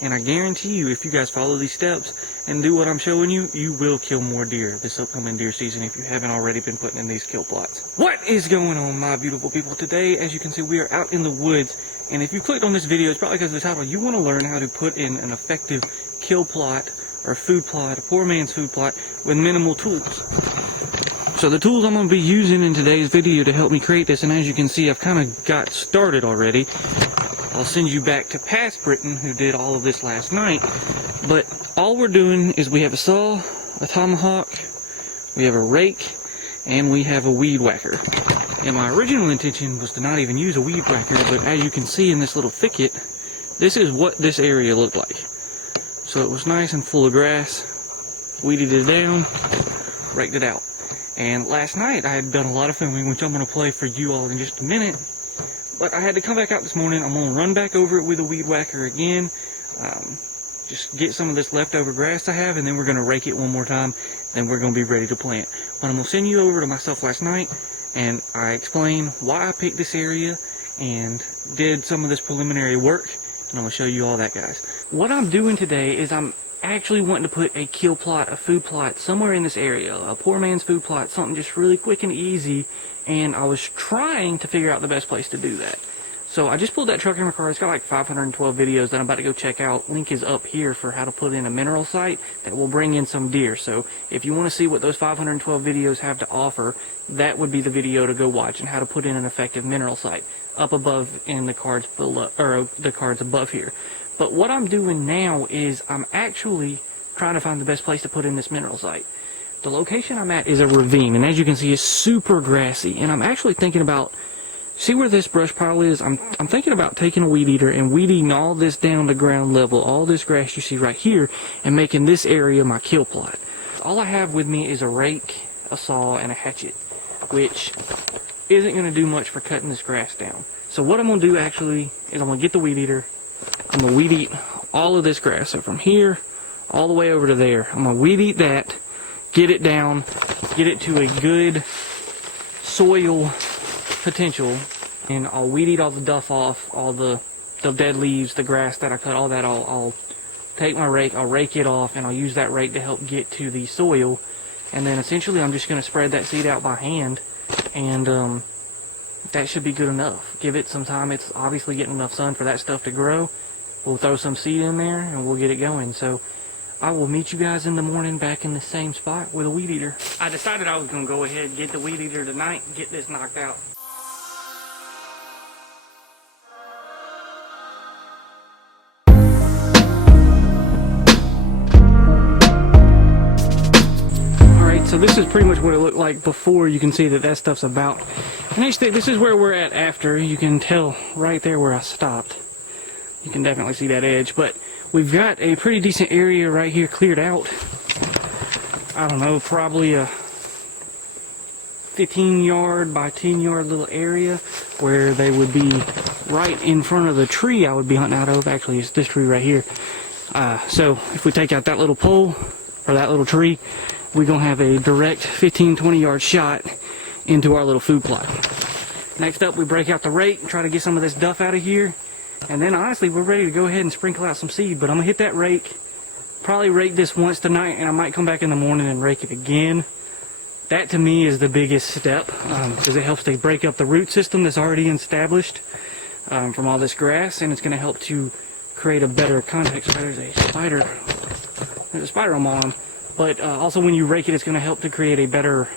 And I guarantee you, if you guys follow these steps and do what I'm showing you, you will kill more deer this upcoming deer season if you haven't already been putting in these kill plots. What is going on, my beautiful people? Today, as you can see, we are out in the woods. And if you clicked on this video, it's probably because of the title. You want to learn how to put in an effective kill plot or food plot, a poor man's food plot, with minimal tools. So the tools I'm going to be using in today's video to help me create this, and as you can see, I've kind of got started already. I'll send you back to past Britain, who did all of this last night. But all we're doing is we have a saw, a tomahawk, we have a rake, and we have a weed whacker. And my original intention was to not even use a weed whacker, but as you can see in this little thicket, this is what this area looked like. So it was nice and full of grass, weeded it down, raked it out. And last night I had done a lot of filming, which I'm going to play for you all in just a minute. But I had to come back out this morning. I'm going to run back over it with a weed whacker again. Just get some of this leftover grass I have, and then we're going to rake it one more time. Then we're going to be ready to plant. But I'm going to send you over to myself last night, and I explain why I picked this area and did some of this preliminary work. And I'm going to show you all that, guys. What I'm doing today is I'm actually wanting to put a kill plot, a food plot, somewhere in this area. A poor man's food plot, something just really quick and easy. And I was trying to figure out the best place to do that. So I just pulled that truck in my car. It's got like 512 videos that I'm about to go check out. Link is up here for how to put in a mineral site that will bring in some deer. So if you want to see what those 512 videos have to offer, that would be the video to go watch, and how to put in an effective mineral site up above in the cards below, or the cards above here. But what I'm doing now is I'm actually trying to find the best place to put in this mineral site. The location I'm at is a ravine, and as you can see, it's super grassy. And I'm actually thinking about, see where this brush pile is? I'm thinking about taking a weed eater and weed eating all this down to ground level, all this grass you see right here, and making this area my kill plot. All I have with me is a rake, a saw, and a hatchet, which isn't going to do much for cutting this grass down. So what I'm going to do actually is I'm going to get the weed eater. I'm going to weed eat all of this grass. So from here all the way over to there, I'm going to weed eat that. Get it down, get it to a good soil potential, and I'll weed eat all the duff off, all the dead leaves, the grass that I cut, all that. I'll take my rake, I'll rake it off, and I'll use that rake to help get to the soil. And then essentially I'm just going to spread that seed out by hand, and that should be good enough. Give it some time. It's obviously getting enough sun for that stuff to grow. We'll throw some seed in there and we'll get it going. So I will meet you guys in the morning back in the same spot with a weed eater. I decided I was going to go ahead and get the weed eater tonight and get this knocked out. Alright, so this is pretty much what it looked like before. You can see that that stuff's about. And actually, this is where we're at after. You can tell right there where I stopped. You can definitely see that edge, but we've got a pretty decent area right here cleared out. I don't know, probably a 15 yard by 10 yard little area where they would be right in front of the tree I would be hunting out of. Actually, it's this tree right here. So if we take out that little pole or that little tree, we're gonna have a direct 15-20 yard shot into our little food plot. Next up, we break out the rake and try to get some of this duff out of here. And then honestly, we're ready to go ahead and sprinkle out some seed. But I'm going to hit that rake, probably rake this once tonight, and I might come back in the morning and rake it again. That to me is the biggest step, because it helps to break up the root system that's already established from all this grass, and it's going to help to create a better context. There's a spider. There's a spider on my arm. But also when you rake it, it's going to help to create a better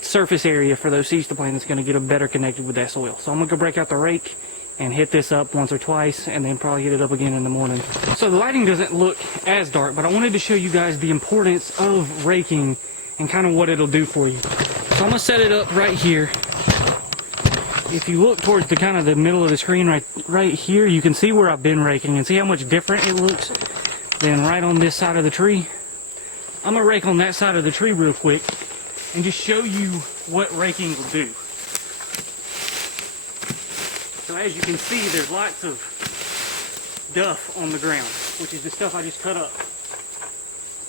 surface area for those seeds to plant. It's going to get them better connected with that soil. So I'm going to go break out the rake and hit this up once or twice, and then probably hit it up again in the morning. So the lighting doesn't look as dark, but I wanted to show you guys the importance of raking and kind of what it'll do for you. So I'm going to set it up right here. If you look towards the kind of the middle of the screen right here, you can see where I've been raking and see how much different it looks than right on this side of the tree. I'm going to rake on that side of the tree real quick and just show you what raking will do. So as you can see, there's lots of duff on the ground, which is the stuff I just cut up.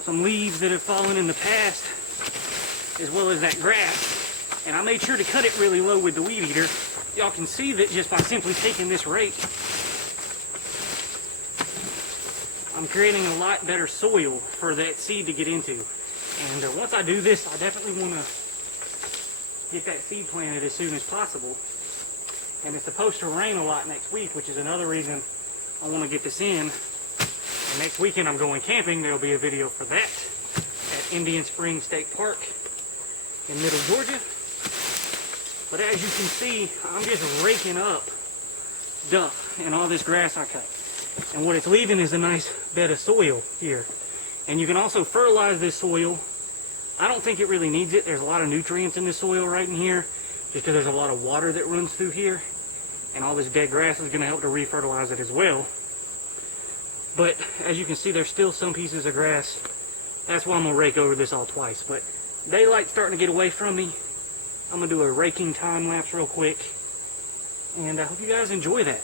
Some leaves that have fallen in the past, as well as that grass. And I made sure to cut it really low with the weed eater. Y'all can see that just by simply taking this rake I'm creating a lot better soil for that seed to get into. And once I do this, I definitely want to get that seed planted as soon as possible. And it's supposed to rain a lot next week, which is another reason I want to get this in. And next weekend I'm going camping. There'll be a video for that at Indian Springs State Park in Middle Georgia. But as you can see, I'm just raking up duff and all this grass I cut. And what it's leaving is a nice bed of soil here. And you can also fertilize this soil. I don't think it really needs it. There's a lot of nutrients in this soil right in here, just because there's a lot of water that runs through here. And all this dead grass is going to help to re-fertilize it as well. But as you can see, there's still some pieces of grass. That's why I'm going to rake over this all twice. But daylight's starting to get away from me. I'm going to do a raking time lapse real quick. And I hope you guys enjoy that.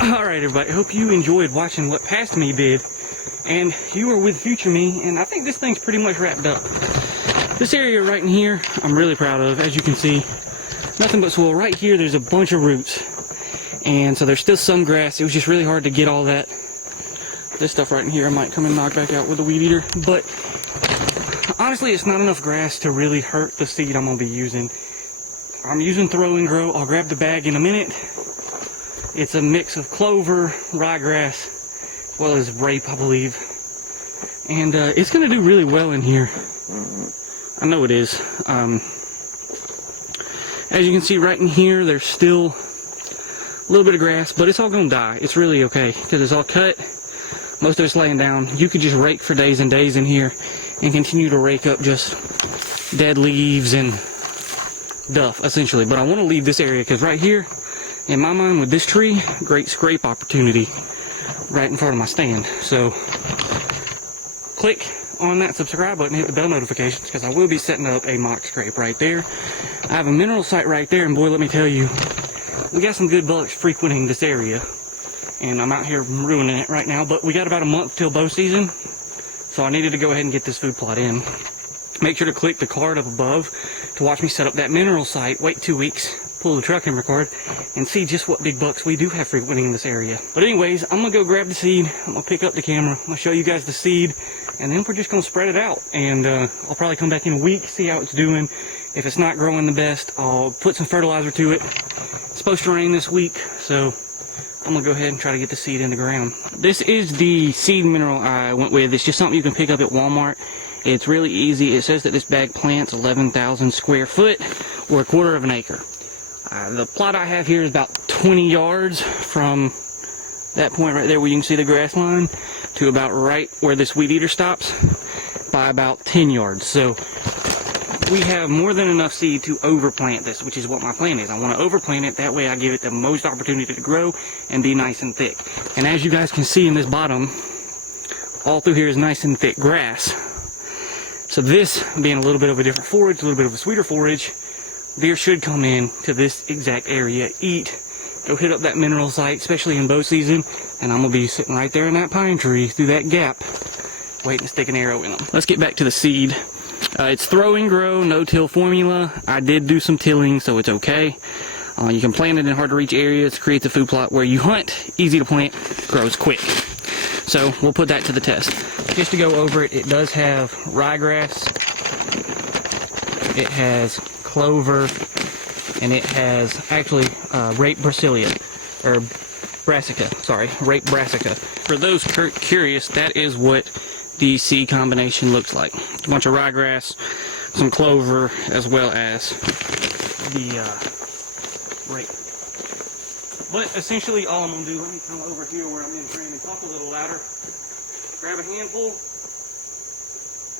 Alright everybody, hope you enjoyed watching what past me did. And you are with future me, and I think this thing's pretty much wrapped up. This area right in here, I'm really proud of. As you can see, nothing but soil. Right here, there's a bunch of roots. And so there's still some grass. It was just really hard to get all that. This stuff right in here I might come and knock back out with a weed eater. But honestly, it's not enough grass to really hurt the seed I'm going to be using. I'm using Throw and Grow. I'll grab the bag in a minute. It's a mix of clover, ryegrass, as well as rape, I believe. And it's going to do really well in here. I know it is. As you can see right in here, there's still a little bit of grass, but it's all going to die. It's really okay, because it's all cut. Most of it's laying down. You could just rake for days and days in here and continue to rake up just dead leaves and duff, essentially. But I want to leave this area, because right here, in my mind, with this tree, great scrape opportunity right in front of my stand. So click on that subscribe button, hit the bell notifications, because I will be setting up a mock scrape right there. I have a mineral site right there, and boy, let me tell you, we got some good bucks frequenting this area, and I'm out here ruining it right now. But we got about a month till bow season, so I needed to go ahead and get this food plot in. Make sure to click the card up above to watch me set up that mineral site. Wait 2 weeks, pull the truck and record, and see just what big bucks we do have frequenting in this area. But anyways, I'm gonna go grab the seed. I'm gonna pick up the camera. I'm gonna show you guys the seed, and then we're just gonna spread it out. And I'll probably come back in a week, see how it's doing. If it's not growing the best, I'll put some fertilizer to it. It's supposed to rain this week, so I'm gonna go ahead and try to get the seed in the ground. This is the seed mineral I went with. It's just something you can pick up at Walmart. It's really easy. It says that this bag plants 11,000 square foot, or 1/4 of an acre. The plot I have here is about 20 yards from that point right there where you can see the grass line to about right where this weed eater stops, by about 10 yards. So we have more than enough seed to overplant this, which is what my plan is. I want to overplant it, that way I give it the most opportunity to grow and be nice and thick. And as you guys can see in this bottom, all through here is nice and thick grass. So this being a little bit of a different forage, a little bit of a sweeter forage, deer should come in to this exact area, eat, go hit up that mineral site, especially in bow season, and I'm going to be sitting right there in that pine tree through that gap, waiting to stick an arrow in them. Let's get back to the seed. It's Throw and Grow, no-till formula. I did do some tilling, so it's okay. You can plant it in hard-to-reach areas, creates a food plot where you hunt, easy to plant, grows quick. So we'll put that to the test. Just to go over it, it does have ryegrass, it has clover, and it has actually rape brassica, or brassica, sorry, rape brassica. For those curious, that is what the seed combination looks like. It's a bunch of ryegrass, some clover, as well as the rape. But essentially all I'm going to do, let me come over here where I'm in frame and talk a little louder. Grab a handful.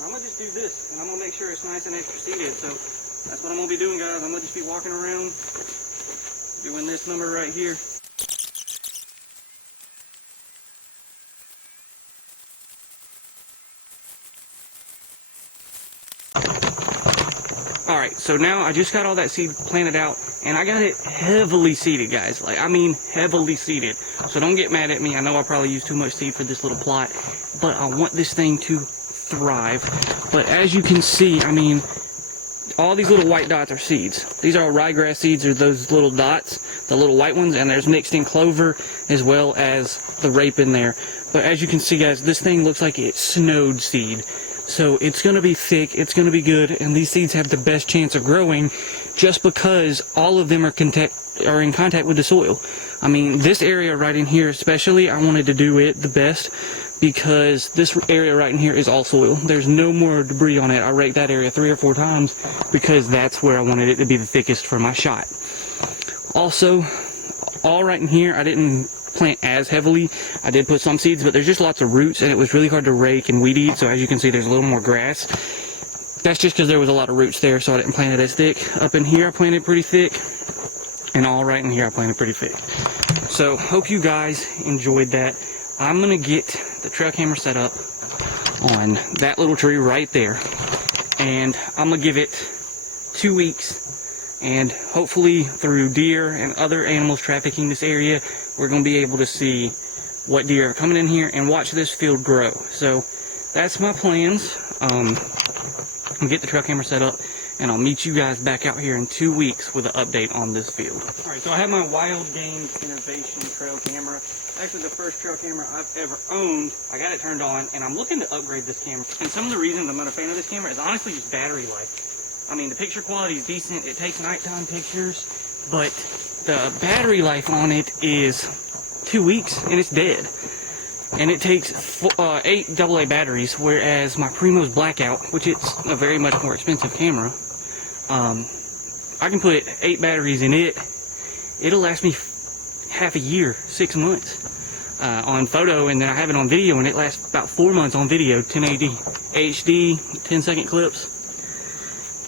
I'm going to just do this, and I'm going to make sure it's nice and extra seeded. So that's what I'm going to be doing, guys. I'm going to just be walking around doing this number right here. Alright, so now I just got all that seed planted out, and I got it heavily seeded, guys. Like, I mean heavily seeded. So don't get mad at me. I know I probably used too much seed for this little plot, but I want this thing to thrive. But as you can see, I mean, all these little white dots are seeds. These are ryegrass seeds, or those little dots, the little white ones, and there's mixed in clover as well as the rape in there. But as you can see, guys, this thing looks like it snowed seed. So it's going to be thick, it's going to be good, and these seeds have the best chance of growing just because all of them are in contact with the soil. I mean, this area right in here especially, I wanted to do it the best because this area right in here is all soil. There's no more debris on it. I raked that area 3 or 4 times because that's where I wanted it to be the thickest for my shot. Also, all right in here, I didn't plant as heavily. I did put some seeds, but there's just lots of roots, and it was really hard to rake and weed eat. So as you can see, there's a little more grass. That's just because there was a lot of roots there, so I didn't plant it as thick. Up in here, I planted pretty thick, and all right in here, I planted pretty thick. So hope you guys enjoyed that. I'm gonna get the trail camera set up on that little tree right there, and I'm gonna give it 2 weeks, and hopefully through deer and other animals trafficking this area, we're gonna be able to see what deer are coming in here and watch this field grow. So that's my plans. I'll get the trail camera set up, and I'll meet you guys back out here in 2 weeks with an update on this field. Alright, so I have my Wild Game Innovation trail camera. Actually the first trail camera I've ever owned. I got it turned on, and I'm looking to upgrade this camera. And some of the reasons I'm not a fan of this camera is honestly just battery life. I mean, the picture quality is decent, it takes nighttime pictures, but the battery life on it is 2 weeks and it's dead. And it takes 8 AA batteries, whereas my Primo's Blackout, which it's a very much more expensive camera, I can put 8 batteries in it. It'll last me half a year, 6 months on photo, and then I have it on video, and it lasts about 4 months on video, 1080 HD, 10-second clips.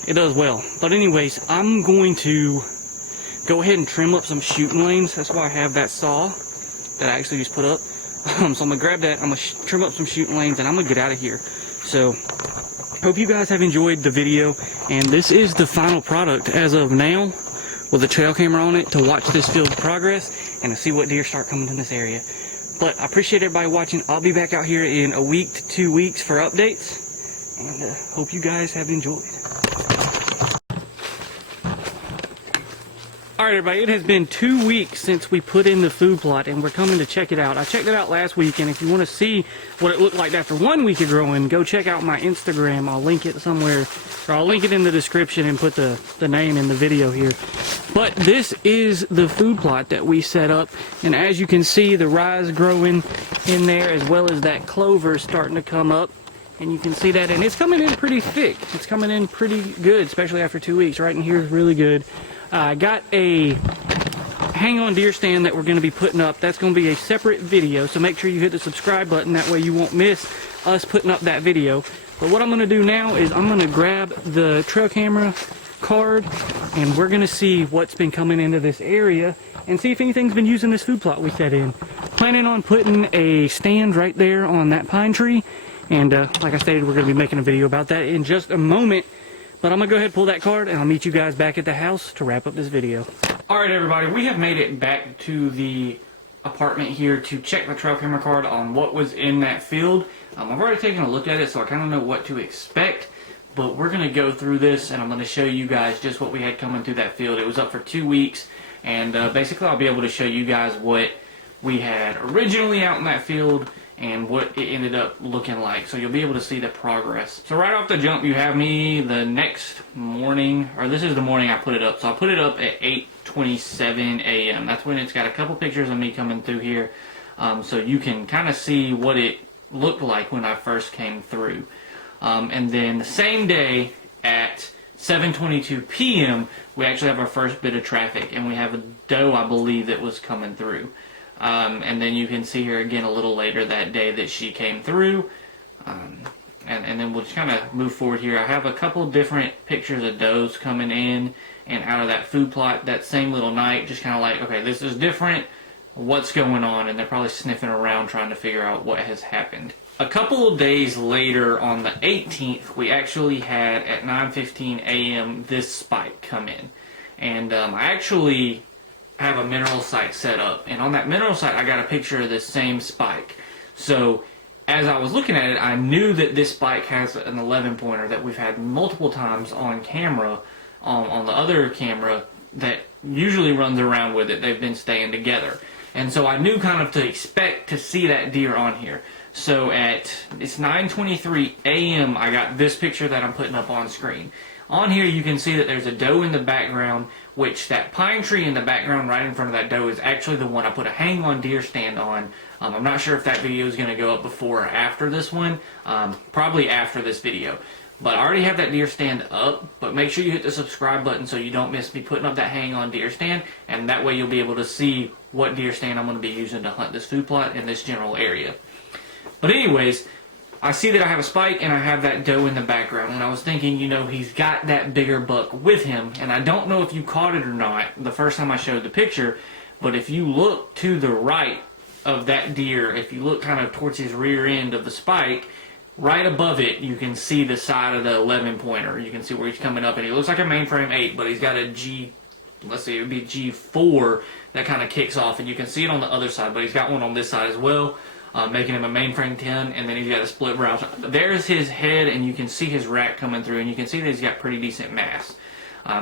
It does well. But anyways, I'm going to go ahead and trim up some shooting lanes. That's why I have that saw that I actually just put up. So I'm going to grab that, I'm going to trim up some shooting lanes, and I'm going to get out of here. So, hope you guys have enjoyed the video, and this is the final product as of now, with a trail camera on it to watch this field progress, and to see what deer start coming in this area. But I appreciate everybody watching. I'll be back out here in a week to 2 weeks for updates, and hope you guys have enjoyed. Alright everybody, it has been 2 weeks since we put in the food plot, and we're coming to check it out. I checked it out last week, and if you want to see what it looked like after 1 week of growing, go check out my Instagram. I'll link it somewhere, or I'll link it in the description and put the name in the video here. But this is the food plot that we set up, and as you can see, the rye's growing in there, as well as that clover starting to come up. And you can see that, and it's coming in pretty thick. It's coming in pretty good, especially after 2 weeks. Right in here is really good. I got a hang-on deer stand that we're going to be putting up. That's going to be a separate video, so make sure you hit the subscribe button. That way you won't miss us putting up that video. But what I'm going to do now is I'm going to grab the trail camera card, and we're going to see what's been coming into this area and see if anything's been using this food plot we set in. Planning on putting a stand right there on that pine tree, and like I stated, we're going to be making a video about that in just a moment. But I'm going to go ahead and pull that card, and I'll meet you guys back at the house to wrap up this video. Alright everybody, we have made it back to the apartment here to check the trail camera card on what was in that field. I've already taken a look at it, so I kind of know what to expect. But we're going to go through this, and I'm going to show you guys just what we had coming through that field. It was up for 2 weeks, and basically I'll be able to show you guys what we had originally out in that field and what it ended up looking like, so you'll be able to see the progress. So right off the jump, you have me the next morning, or this is the morning I put it up. So I put it up at 8:27 a.m. That's when it's got a couple pictures of me coming through here, so you can kind of see what it looked like when I first came through. And then the same day at 7:22 p.m. we actually have our first bit of traffic, and we have a doe, I believe, that was coming through. And then you can see her again a little later that day that she came through. And then we'll just kind of move forward here. I have a couple different pictures of does coming in and out of that food plot that same little night. Just kind of like, okay, this is different. What's going on? And they're probably sniffing around trying to figure out what has happened. A couple of days later, on the 18th, we actually had at 9:15 a.m. this spike come in. And I actually have a mineral site set up, and on that mineral site I got a picture of this same spike. So as I was looking at it, I knew that this spike has an 11 pointer that we've had multiple times on camera, on the other camera that usually runs around with it. They've been staying together. And so I knew kind of to expect to see that deer on here. So it's 9:23 a.m. I got this picture that I'm putting up on screen. On here you can see that there's a doe in the background, which that pine tree in the background right in front of that doe is actually the one I put a hang on deer stand on. I'm not sure if that video is going to go up before or after this one. Probably after this video. But I already have that deer stand up, but make sure you hit the subscribe button so you don't miss me putting up that hang on deer stand, and that way you'll be able to see what deer stand I'm going to be using to hunt this food plot in this general area. But anyways, I see that I have a spike and I have that doe in the background, and I was thinking, you know, he's got that bigger buck with him, and I don't know if you caught it or not the first time I showed the picture, but if you look to the right of that deer, if you look kind of towards his rear end of the spike, right above it, you can see the side of the 11 pointer. You can see where he's coming up, and he looks like a mainframe 8, but he's got a G, let's see, it would be G4 that kind of kicks off, and you can see it on the other side, but he's got one on this side as well, making him a mainframe 10, and then he's got a split brow. There's his head, and you can see his rack coming through, and you can see that he's got pretty decent mass.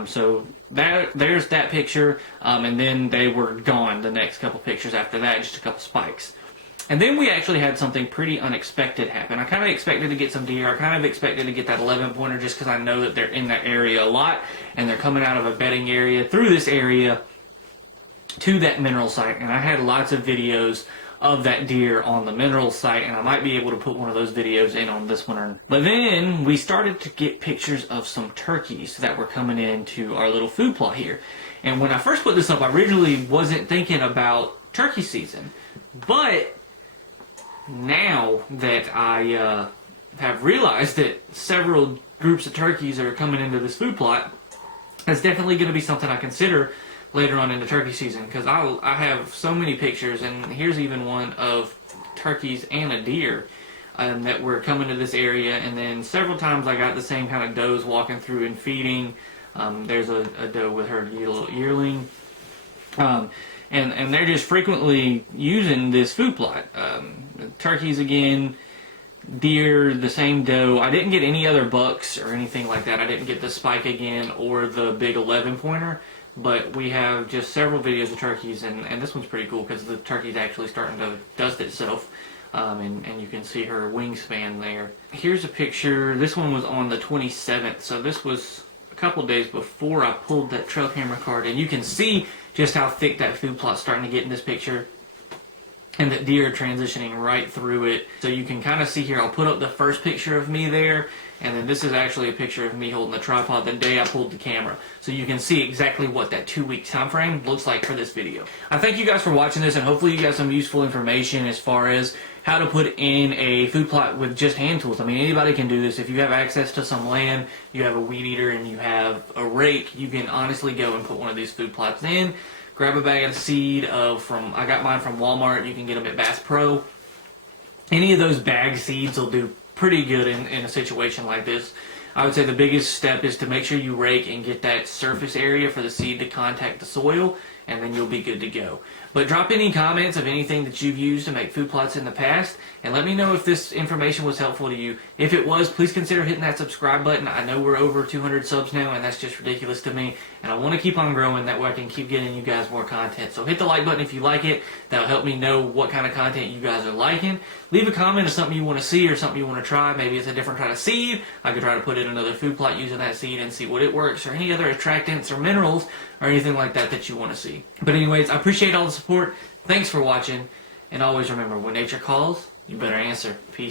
So there's that picture, and then they were gone the next couple pictures after that, just a couple spikes. And then we actually had something pretty unexpected happen. I kind of expected to get some deer. I kind of expected to get that 11 pointer just because I know that they're in that area a lot, and they're coming out of a bedding area through this area to that mineral site. And I had lots of videos of that deer on the mineral site, and I might be able to put one of those videos in on this one. But then we started to get pictures of some turkeys that were coming into our little food plot here. And when I first put this up, I originally wasn't thinking about turkey season. But now that I have realized that several groups of turkeys are coming into this food plot, that's definitely going to be something I consider later on in the turkey season, because I have so many pictures, and here's even one of turkeys and a deer that were coming to this area, and then several times I got the same kind of does walking through and feeding. There's a doe with her little yearling, and they're just frequently using this food plot. Turkeys again, deer, the same doe. I didn't get any other bucks or anything like that. I didn't get the spike again or the big 11 pointer. But we have just several videos of turkeys, and this one's pretty cool because the turkey's actually starting to dust itself, and you can see her wingspan there. Here's a picture. This one was on the 27th, so this was a couple days before I pulled that trail camera card, and you can see just how thick that food plot's starting to get in this picture, and that deer are transitioning right through it. So you can kind of see here, I'll put up the first picture of me there, and then this is actually a picture of me holding the tripod the day I pulled the camera. So you can see exactly what that 2-week time frame looks like for this video. I thank you guys for watching this, and hopefully you got some useful information as far as how to put in a food plot with just hand tools. I mean, anybody can do this. If you have access to some land, you have a weed eater, and you have a rake, you can honestly go and put one of these food plots in. Grab a bag of seed I got mine from Walmart. You can get them at Bass Pro. Any of those bag seeds will do pretty good in a situation like this. I would say the biggest step is to make sure you rake and get that surface area for the seed to contact the soil, and then you'll be good to go. But drop any comments of anything that you've used to make food plots in the past, and let me know if this information was helpful to you. If it was, please consider hitting that subscribe button. I know we're over 200 subs now, and that's just ridiculous to me, and I want to keep on growing. That way I can keep getting you guys more content. So hit the like button if you like it. That'll help me know what kind of content you guys are liking. Leave a comment of something you want to see or something you want to try. Maybe it's a different kind of seed. I could try to put in another food plot using that seed and see what it works, or any other attractants or minerals or anything like that that you want to see. But anyways, I appreciate all the support. Thanks for watching, and always remember, when nature calls, you better answer. Peace.